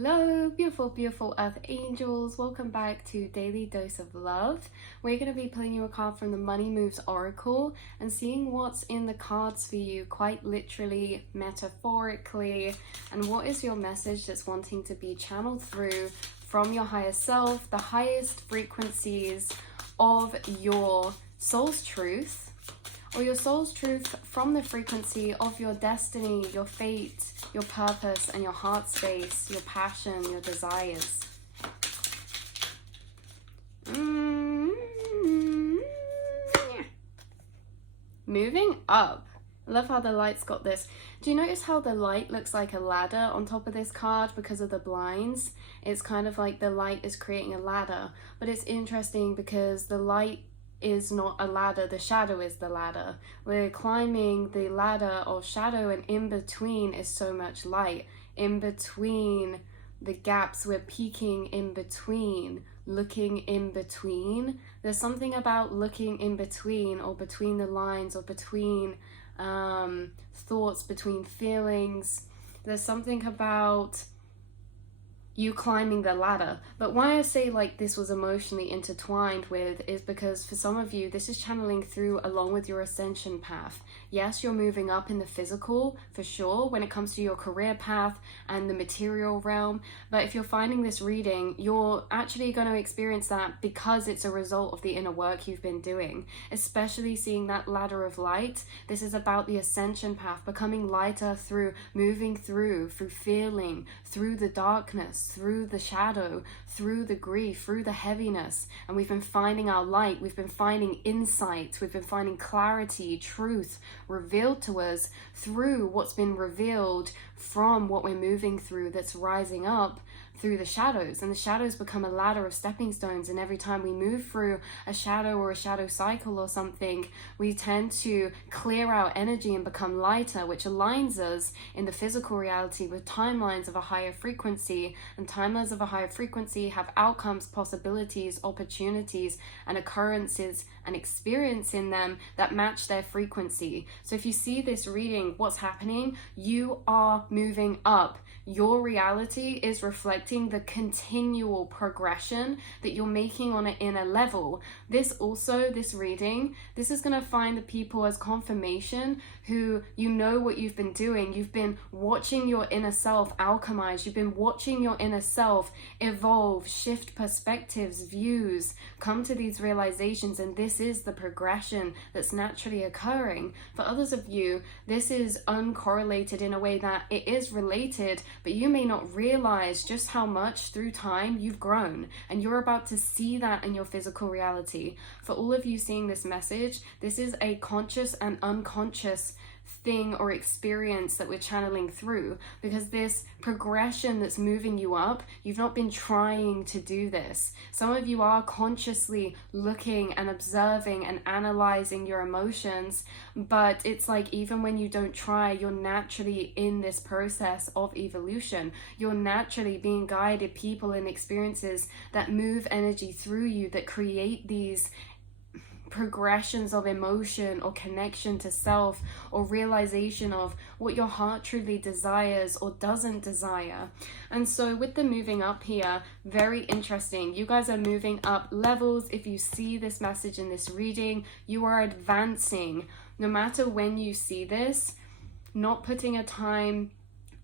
Hello, beautiful, beautiful Earth Angels. Welcome back to Daily Dose of Love. We're going to be pulling you a card from the Money Moves Oracle and seeing what's in the cards for you, quite literally, metaphorically, and what is your message that's wanting to be channeled through from your higher self, the highest frequencies of your soul's truth, or your soul's truth from the frequency of your destiny, your fate, your purpose, and your heart space, your passion, your desires. Moving up. I love how the light's got this. Do you notice how the light looks like a ladder on top of this card because of the blinds? It's kind of like the light is creating a ladder, but it's interesting because the light is not a ladder, the shadow is the ladder. We're climbing the ladder of shadow, and in between is so much light. In between the gaps, we're peeking in between, looking in between. There's something about looking in between, or between the lines, or between thoughts, between feelings. There's something about you climbing the ladder. But why I say like this was emotionally intertwined with is because for some of you, this is channeling through along with your ascension path. Yes, you're moving up in the physical for sure when it comes to your career path and the material realm. But if you're finding this reading, you're actually going to experience that because it's a result of the inner work you've been doing, especially seeing that ladder of light. This is about the ascension path, becoming lighter through moving through feeling, through the darkness, through the shadow, through the grief, through the heaviness. And we've been finding our light, we've been finding insight, we've been finding clarity, truth revealed to us through what's been revealed from what we're moving through that's rising up through the shadows. And the shadows become a ladder of stepping stones, and every time we move through a shadow or a shadow cycle or something, we tend to clear our energy and become lighter, which aligns us in the physical reality with timelines of a higher frequency. And timelines of a higher frequency have outcomes, possibilities, opportunities, and occurrences and experience in them that match their frequency. So if you see this reading, what's happening? You are moving up. Your reality is reflecting the continual progression that you're making on an inner level. This reading, this is going to find the people as confirmation who you know what you've been doing. You've been watching your inner self alchemize. You've been watching your inner self evolve, shift perspectives, views, come to these realizations, and this is the progression that's naturally occurring. For others of you, this is uncorrelated in a way that it is related, but you may not realize just how much through time you've grown, and you're about to see that in your physical reality. For all of you seeing this message, this is a conscious and unconscious thing or experience that we're channeling through, because this progression that's moving you up, you've not been trying to do this. Some of you are consciously looking and observing and analyzing your emotions, but it's like even when you don't try, you're naturally in this process of evolution. You're naturally being guided people and experiences that move energy through you, that create these progressions of emotion or connection to self or realization of what your heart truly desires or doesn't desire. And so with the moving up here, very interesting. You guys are moving up levels. If you see this message in this reading, you are advancing. No matter when you see this, not putting a time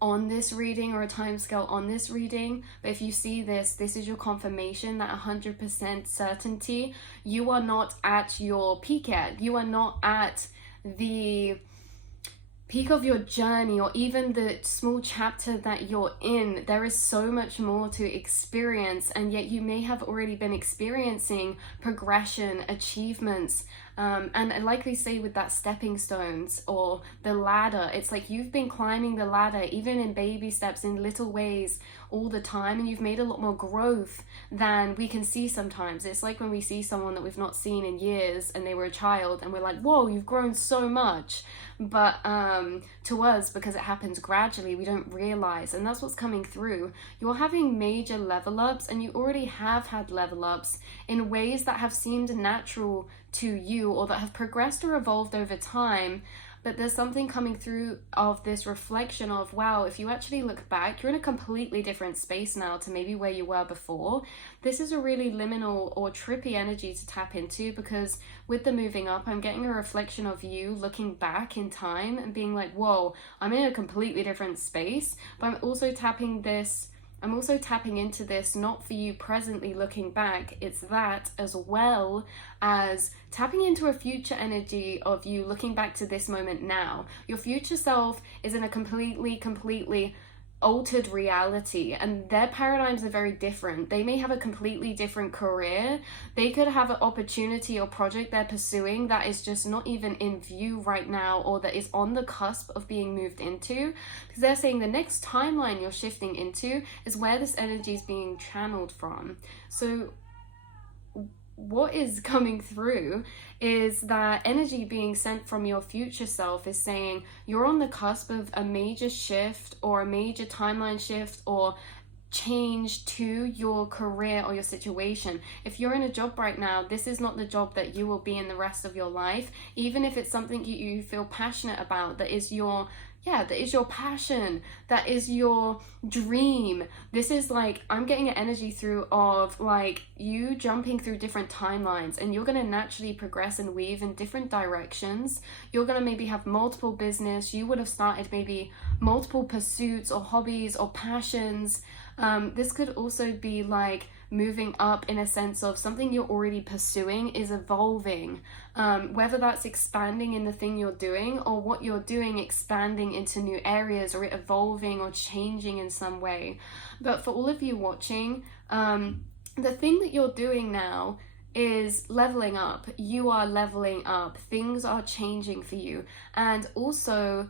on this reading or a time scale on this reading, but if you see this, this is your confirmation that 100% certainty, you are not at your peak yet. You are not at the peak of your journey or even the small chapter that you're in. There is so much more to experience, and yet you may have already been experiencing progression, achievements, and like we say with that stepping stones or the ladder, it's like you've been climbing the ladder even in baby steps, in little ways all the time, and you've made a lot more growth than we can see sometimes. It's like when we see someone that we've not seen in years and they were a child and we're like, whoa, you've grown so much. But to us, because it happens gradually, we don't realize, and that's what's coming through. You're having major level ups, and you already have had level ups in ways that have seemed natural to you or that have progressed or evolved over time, but there's something coming through of this reflection of, wow, if you actually look back, you're in a completely different space now to maybe where you were before. This is a really liminal or trippy energy to tap into, because with the moving up, I'm getting a reflection of you looking back in time and being like, whoa, I'm in a completely different space. But I'm also tapping into this not for you presently looking back, it's that as well as tapping into a future energy of you looking back to this moment now. Your future self is in a completely altered reality, and their paradigms are very different. They may have a completely different career. They could have an opportunity or project they're pursuing that is just not even in view right now, or that is on the cusp of being moved into, because they're saying the next timeline you're shifting into is where this energy is being channeled from. So what is coming through is that energy being sent from your future self is saying you're on the cusp of a major shift or a major timeline shift or change to your career or your situation. If you're in a job right now, this is not the job that you will be in the rest of your life. Even if it's something you feel passionate about, that is your passion, that is your dream. This is like, I'm getting an energy through of like you jumping through different timelines, and you're going to naturally progress and weave in different directions. You're going to maybe have multiple business. You would have started maybe multiple pursuits or hobbies or passions. This could also be like moving up in a sense of something you're already pursuing is evolving, whether that's expanding in the thing you're doing, or what you're doing expanding into new areas, or it evolving or changing in some way. But for all of you watching, the thing that you're doing now is leveling up. You are leveling up. Things are changing for you. And also,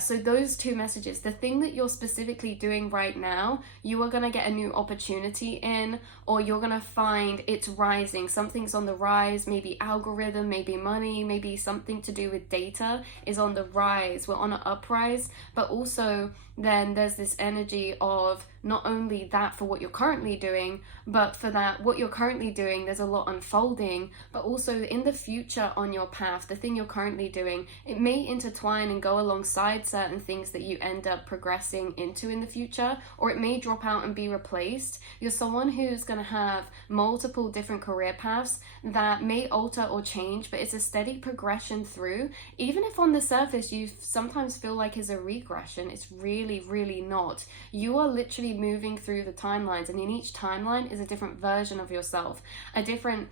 so those two messages, the thing that you're specifically doing right now, you are going to get a new opportunity in, or you're going to find it's rising. Something's on the rise, maybe algorithm, maybe money, maybe something to do with data is on the rise. We're on an uprise, but also then there's this energy of not only that for what you're currently doing, but for that what you're currently doing, there's a lot unfolding, but also in the future on your path, the thing you're currently doing, it may intertwine and go alongside certain things that you end up progressing into in the future, or it may drop out and be replaced. You're someone who's going to have multiple different career paths that may alter or change, but it's a steady progression through. Even if on the surface you sometimes feel like it's a regression, it's really not. You are literally moving through the timelines, and in each timeline is a different version of yourself, a different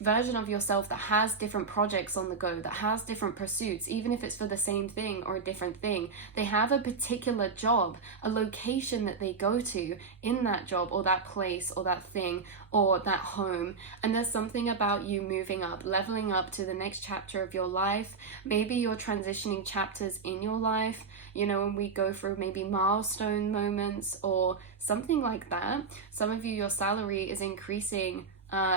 version of yourself that has different projects on the go, that has different pursuits, even if it's for the same thing or a different thing. They have a particular job, a location that they go to in that job or that place or that thing or that home. And there's something about you moving up, leveling up to the next chapter of your life. Maybe you're transitioning chapters in your life, you know, when we go through maybe milestone moments or something like that. Some of you, your salary is increasing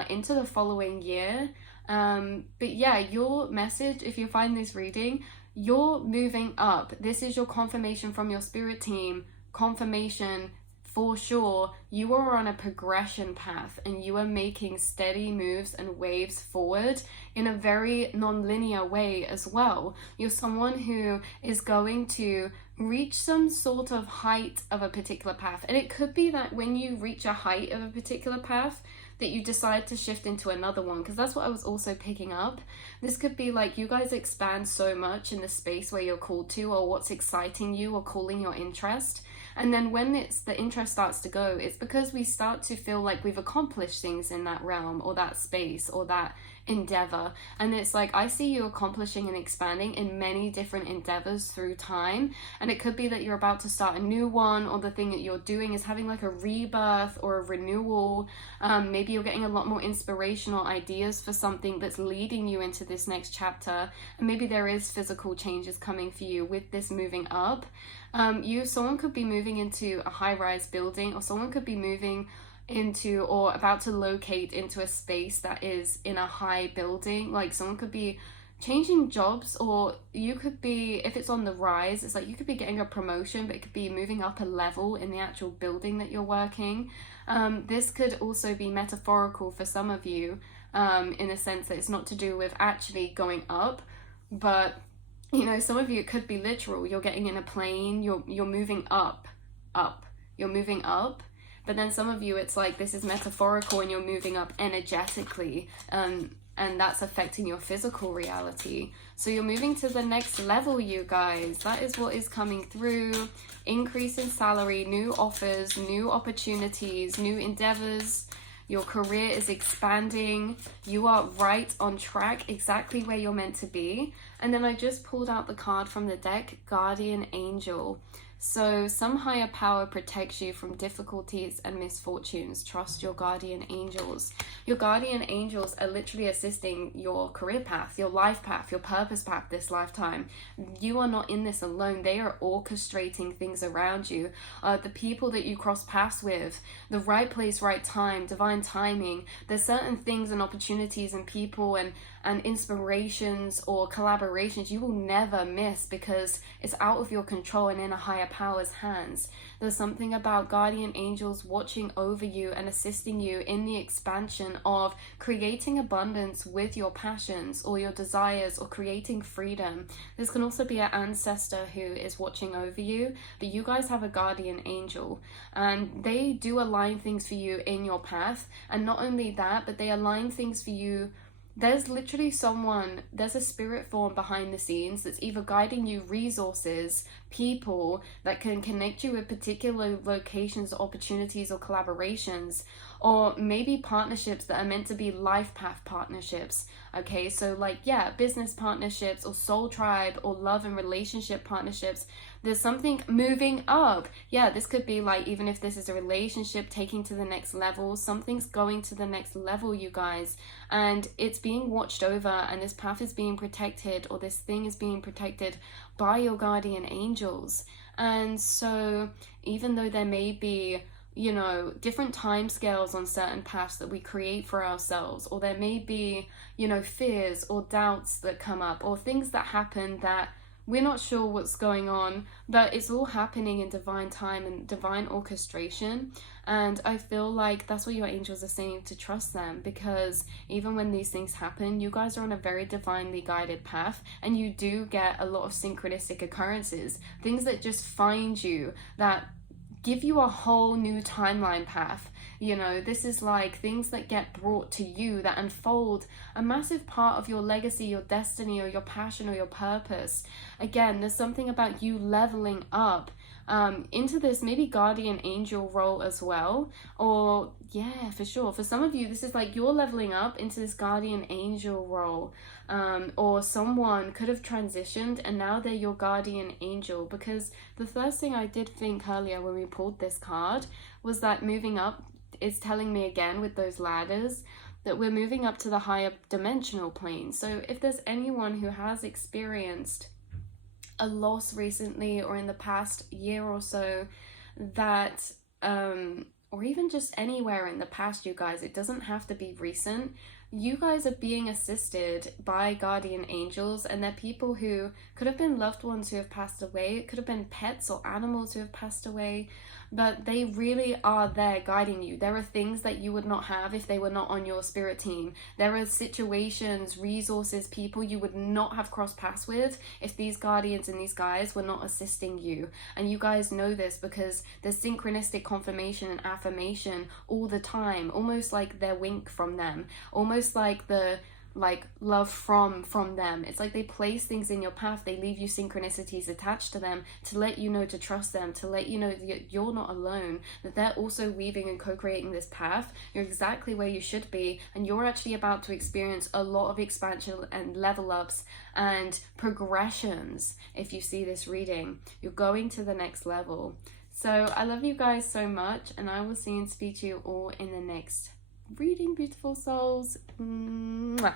into the following year. But yeah, your message, if you find this reading, you're moving up. This is your confirmation from your spirit team. Confirmation for sure. You are on a progression path, and you are making steady moves and waves forward in a very non-linear way as well. You're someone who is going to reach some sort of height of a particular path. And it could be that when you reach a height of a particular path, that you decide to shift into another one, because that's what I was also picking up. This could be like you guys expand so much in the space where you're called to, or what's exciting you or calling your interest. And then when the interest starts to go, it's because we start to feel like we've accomplished things in that realm or that space or that endeavor. And it's like, I see you accomplishing and expanding in many different endeavors through time. And it could be that you're about to start a new one, or the thing that you're doing is having like a rebirth or a renewal. Maybe you're getting a lot more inspirational ideas for something that's leading you into this next chapter. And maybe there is physical changes coming for you with this moving up. Someone could be moving into a high-rise building, or someone could be moving into or about to locate into a space that is in a high building. Like someone could be changing jobs, or you could be, if it's on the rise, it's like you could be getting a promotion, but it could be moving up a level in the actual building that you're working. This could also be metaphorical for some of you, in a sense that it's not to do with actually going up, but You know, some of you, it could be literal. You're getting in a plane, you're moving up, you're moving up. But then some of you, it's like this is metaphorical and you're moving up energetically, and that's affecting your physical reality. So you're moving to the next level, you guys. That is what is coming through. Increase in salary, new offers, new opportunities, new endeavors. Your career is expanding. You are right on track, exactly where you're meant to be. And then I just pulled out the card from the deck, Guardian Angel. So some higher power protects you from difficulties and misfortunes. Trust your guardian angels. Your guardian angels are literally assisting your career path, your life path, your purpose path this lifetime. You are not in this alone. They are orchestrating things around you. The people that you cross paths with, the right place, right time, divine timing. There's certain things and opportunities and people and inspirations or collaborations you will never miss because it's out of your control and in a higher power's hands. There's something about guardian angels watching over you and assisting you in the expansion of creating abundance with your passions or your desires or creating freedom. This can also be an ancestor who is watching over you, but you guys have a guardian angel and they do align things for you in your path. And not only that, but they align things for you. There's literally someone, there's a spirit form behind the scenes that's either guiding you resources, people that can connect you with particular locations, opportunities, or collaborations, or maybe partnerships that are meant to be life path partnerships. Okay, so like, yeah, business partnerships or soul tribe or love and relationship partnerships. There's something moving up. Yeah, this could be like, even if this is a relationship taking to the next level, something's going to the next level, you guys. And it's being watched over and this path is being protected, or this thing is being protected by your guardian angels. And so even though there may be, you know, different time scales on certain paths that we create for ourselves, or there may be, you know, fears or doubts that come up, or things that happen that we're not sure what's going on, but it's all happening in divine time and divine orchestration. And I feel like that's what your angels are saying, to trust them, because even when these things happen, you guys are on a very divinely guided path, and you do get a lot of synchronistic occurrences, things that just find you, that give you a whole new timeline path. You know, this is like things that get brought to you that unfold a massive part of your legacy, your destiny, or your passion, or your purpose. Again, there's something about you leveling up into this maybe guardian angel role as well. Or yeah, for sure, for some of you, this is like you're leveling up into this guardian angel role. Or someone could have transitioned and now they're your guardian angel. Because the first thing I did think earlier when we pulled this card was that moving up is telling me again with those ladders that we're moving up to the higher dimensional plane. So if there's anyone who has experienced a loss recently or in the past year or so, that or even just anywhere in the past, you guys, it doesn't have to be recent, you guys are being assisted by guardian angels, and they're people who could have been loved ones who have passed away, it could have been pets or animals who have passed away, but they really are there guiding you. There are things that you would not have if they were not on your spirit team. There are situations, resources, people you would not have crossed paths with if these guardians and these guys were not assisting you. And you guys know this because there's synchronistic confirmation and affirmation all the time, almost like their wink from them, almost like the love from them. It's like they place things in your path, they leave you synchronicities attached to them to let you know to trust them, to let you know that you're not alone, that they're also weaving and co-creating this path. You're exactly where you should be, and you're actually about to experience a lot of expansion and level ups and progressions. If you see this reading, you're going to the next level. So I love you guys so much, and I will see and speak to you all in the next reading, beautiful souls. Mwah.